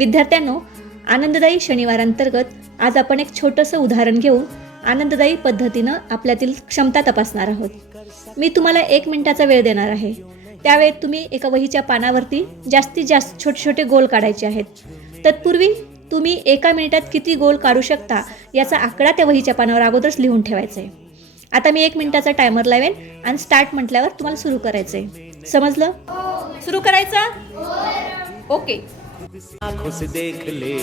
विद्यार्थ्यांनो आनंददायी शनिवारांतर्गत आज आपण एक छोटंसं उदाहरण घेऊन आनंददायी पद्धतीनं आपल्यातील क्षमता तपासणार आहोत. मी तुम्हाला एक मिनिटाचा वेळ देणार आहे. त्यावेळेत तुम्ही एका वहीच्या पानावरती जास्तीत जास्त छोटे छोटे गोल काढायचे आहेत. तत्पूर्वी तुम्ही एका मिनिटात किती गोल काढू शकता याचा आकडा त्या वहीच्या पानावर अगोदरच लिहून ठेवायचा आहे आता मी एक मिनिटाचा टायमर लावेन आणि स्टार्ट म्हटल्यावर तुम्हाला सुरू करायचं आहे समजलं? सुरू करायचं? ओके. आंखों से देख ले।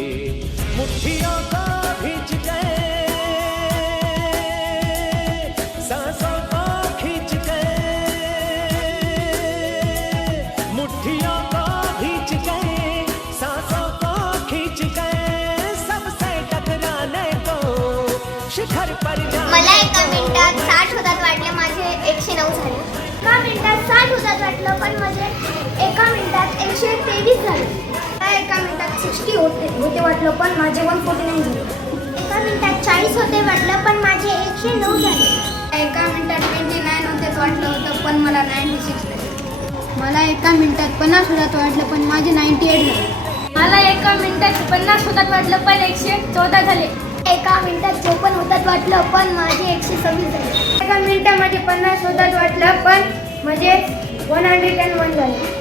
मुट्ठियों को भींच गए सांसों को खींच गए मुट्ठियों को भींच गए सांसों को खींच गए सबसे टकराने को शिखर पर जा मला एका मिनिटात साठ होतात वाटले माझे एकशे नऊ झाले. एका मिनिटात साठ होतात वाटलं पण माझे एका मिनिटात एकशे तेवीस झाले. मला एका मिनिटात सिक्स्टी होते होते वाटलं पण माझे वन फोर्टी नाईन झाले एका मिनिटात चाळीस होते वाटलं पण माझे एकशे नऊ झाले. एका मिनिटात ट्वेंटी नाईन होते वाटलं होतं पण मला नाईन्टी सिक्स मला एका मिनिटात पन्नास होतात वाटलं पण माझे नाईन्टी एट झाले. मला एका मिनिटात पन्नास होतात वाटलं पण एकशे चौदा झाले. एका मिनिटात चोपन्न होतात वाटलं पण माझे एकशे सव्वीस झाले. एका मिनिटामध्ये पन्नास होतात वाटलं पण माझे वन हंड्रेड अँड वन झाले.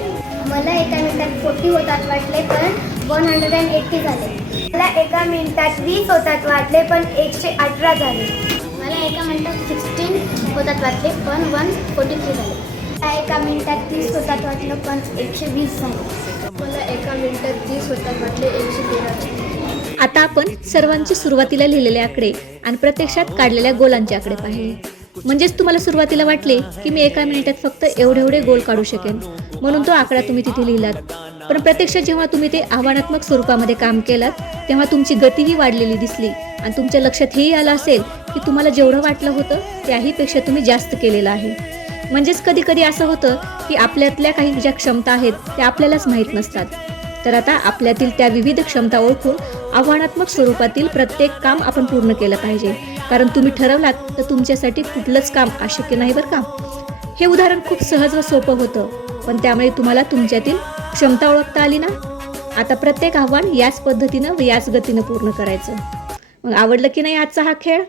मला एका मिनिटात फोर्टी होतात वाटले पण वन हंड्रेड अँड एट्टी झाले. मला एका मिनिटात वीस होतात वाटले पण एकशे अठरा झाले. मला एका मिनिटात सिक्स्टीन होतात वाटले पण वन फोर्टी थ्री झाले. मला एका मिनिटात तीस होतात वाटलं पण एकशे वीस झाले. मला एका मिनिटात तीस होतात वाटले एकशे तेरा आता आपण सर्वांचे सुरुवातीला लिहिलेले आकडे आणि प्रत्यक्षात काढलेल्या गोलांचे आकडे पाहिले. म्हणजेच तुम्हाला सुरुवातीला वाटले की मी एका मिनिटात फक्त एवढे एवढे गोल काढू शकेन? म्हणून तो आकडा तुम्ही तिथे लिहिलात. पण प्रत्यक्षात जेव्हा तुम्ही ते आव्हानात्मक स्वरूपामध्ये काम केलात तेव्हा तुमची गतीही वाढलेली दिसली. आणि तुमच्या लक्षात हेही आलं असेल की तुम्हाला जेवढं वाटलं होतं त्याहीपेक्षा तुम्ही जास्त केलेलं आहे. म्हणजेच कधी कधी असं होतं की आपल्यातल्या काही ज्या क्षमता आहेत त्या आपल्यालाच माहीत नसतात. तर आता आपल्यातील त्या विविध क्षमता ओळखून आव्हानात्मक स्वरूपातील प्रत्येक काम आपण पूर्ण केलं पाहिजे. कारण तुम्ही ठरवलात तर तुमच्यासाठी कुठलंच काम अशक्य नाही बरं का? हे उदाहरण खूप सहज व सोपं होतं पण त्यामुळे तुम्हाला तुमच्यातील क्षमता ओळखता आली ना? आता प्रत्येक आव्हान याच पद्धतीनं व याच गतीनं पूर्ण करायचं. मग आवडलं की नाही आजचा हा खेळ?